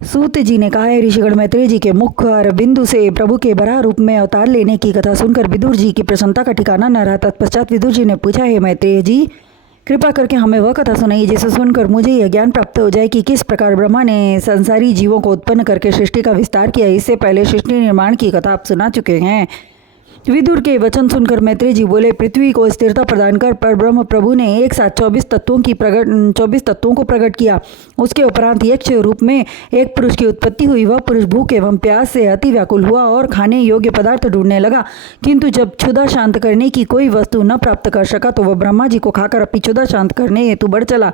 सूत जी ने कहा है, ऋषिगण मैत्रेय जी के मुख और बिंदु से प्रभु के बराह रूप में अवतार लेने की कथा सुनकर विदुर जी की प्रसन्नता का ठिकाना न रहा। तत्पश्चात विदुर जी ने पूछा, है मैत्रेय जी, कृपा करके हमें वह कथा सुनाइए जिसे सुनकर मुझे यह ज्ञान प्राप्त हो जाए कि किस प्रकार ब्रह्मा ने संसारी जीवों को उत्पन्न करके सृष्टि का विस्तार किया। इससे पहले सृष्टि निर्माण की कथा आप सुना चुके हैं। विदुर के वचन सुनकर मैत्रेय जी बोले, पृथ्वी को स्थिरता प्रदान कर पर ब्रह्म प्रभु ने एक साथ 24 तत्वों को प्रकट किया। उसके उपरांत यक्ष रूप में एक पुरुष की उत्पत्ति हुई। वह पुरुष भूख एवं प्यास से अति व्याकुल हुआ और खाने योग्य पदार्थ ढूंढने लगा, किंतु जब क्षुधा शांत करने की कोई वस्तु न प्राप्त कर सका तो वह ब्रह्मा जी को खाकर अपनी क्षुधा शांत करने हेतु बढ़ चला।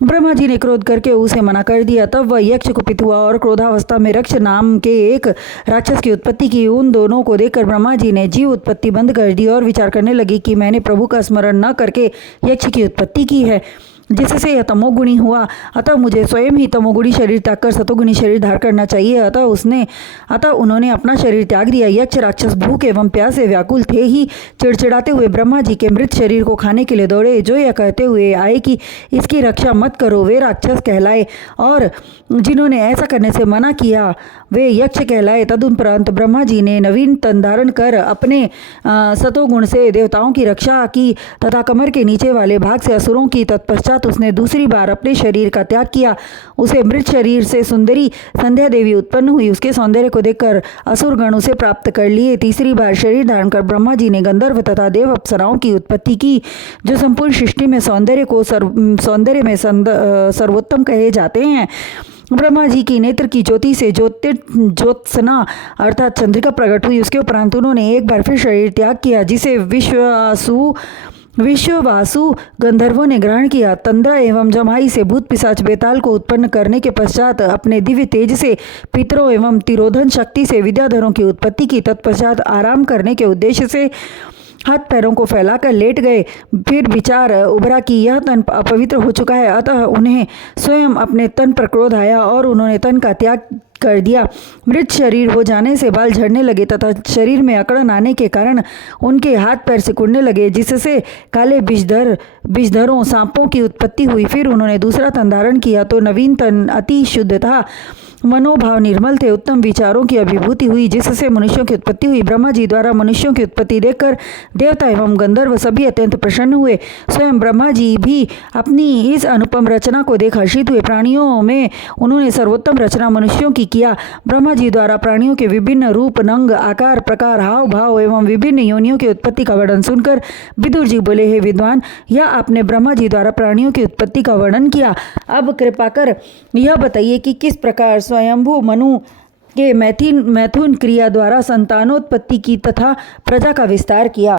ब्रह्मा जी ने क्रोध करके उसे मना कर दिया। तब वह यक्ष कुपित हुआ और क्रोधावस्था में रक्ष नाम के एक राक्षस की उत्पत्ति की। उन दोनों को देखकर ब्रह्मा जी ने जीव उत्पत्ति बंद कर दी और विचार करने लगी कि मैंने प्रभु का स्मरण न करके यक्ष की उत्पत्ति की है, जिससे यह तमोगुणी हुआ। अतः मुझे स्वयं ही तमोगुणी शरीर त्याग कर सतोगुणी शरीर धारण करना चाहिए। अतः उन्होंने अपना शरीर त्याग दिया। यक्ष राक्षस भूख एवं प्यास से व्याकुल थे ही चिड़चिड़ाते हुए ब्रह्मा जी के मृत शरीर को खाने के लिए दौड़े। जो यह कहते हुए आए कि इसकी रक्षा मत करो वे राक्षस कहलाए, और जिन्होंने ऐसा करने से मना किया वे यक्ष कहलाए। तदुपरांत ब्रह्मा जी ने नवीन तन धारण कर अपने सतोगुण से देवताओं की रक्षा की तथा कमर के नीचे वाले भाग से असुरों की। तत्पश्चात उसने दूसरी बार अपने शरीर का त्याग किया। उसे मृत शरीर से सुंदरी संध्या देवी उत्पन्न हुई। उसके सौंदर्य को देखकर असुरगण उसे प्राप्त कर लिए। तीसरी बार शरीर धारण कर ब्रह्मा जी ने गंधर्व तथा देव अप्सराओं की उत्पत्ति की, जो संपूर्ण सृष्टि में सौंदर्य में सर्वोत्तम कहे जाते हैं। ब्रह्मा जी की नेत्र की ज्योति से ज्योत्सना अर्थात चंद्रिका प्रकट हुई। उसके उपरांत उन्होंने एक बार फिर शरीर त्याग किया, जिसे विश्ववासु गंधर्वों ने ग्रहण किया। तंद्रा एवं जमाई से भूत पिशाच बेताल को उत्पन्न करने के पश्चात अपने दिव्य तेज से पितरों एवं तिरोधन शक्ति से विद्याधरों की उत्पत्ति की। तत्पश्चात आराम करने के उद्देश्य से हाथ पैरों को फैलाकर लेट गए। फिर विचार उभरा कि यह तन अपवित्र हो चुका है, अतः उन्हें स्वयं अपने तन पर क्रोध आया और उन्होंने तन का त्याग कर दिया। मृत शरीर हो जाने से बाल झड़ने लगे तथा शरीर में अकड़न आने के कारण उनके हाथ पैर सिकुड़ने लगे, जिससे काले विषधरों सांपों की उत्पत्ति हुई। फिर उन्होंने दूसरा तन धारण किया तो नवीन तन अति शुद्ध था, मनोभाव निर्मल थे, उत्तम विचारों की अभिभूति हुई, जिससे मनुष्यों की उत्पत्ति हुई। ब्रह्मा जी द्वारा मनुष्यों की उत्पत्ति देखकर देवता एवं गंधर्व सभी अत्यंत प्रसन्न हुए। स्वयं ब्रह्मा जी भी अपनी इस अनुपम रचना को देख हर्षित हुए। प्राणियों में उन्होंने सर्वोत्तम रचना मनुष्यों की किया। ब्रह्मा जी द्वारा प्राणियों के विभिन्न रूप, नंग, आकार, प्रकार, हाव भाव एवं विभिन्न योनियों की उत्पत्ति का वर्णन सुनकर विदुर जी बोले, हे विद्वान, यह आपने ब्रह्मा जी द्वारा प्राणियों की उत्पत्ति का वर्णन किया। अब कृपा कर यह बताइए कि किस प्रकार स्वयंभू मनु के मैथुन क्रिया द्वारा संतानोत्पत्ति की तथा प्रजा का विस्तार किया।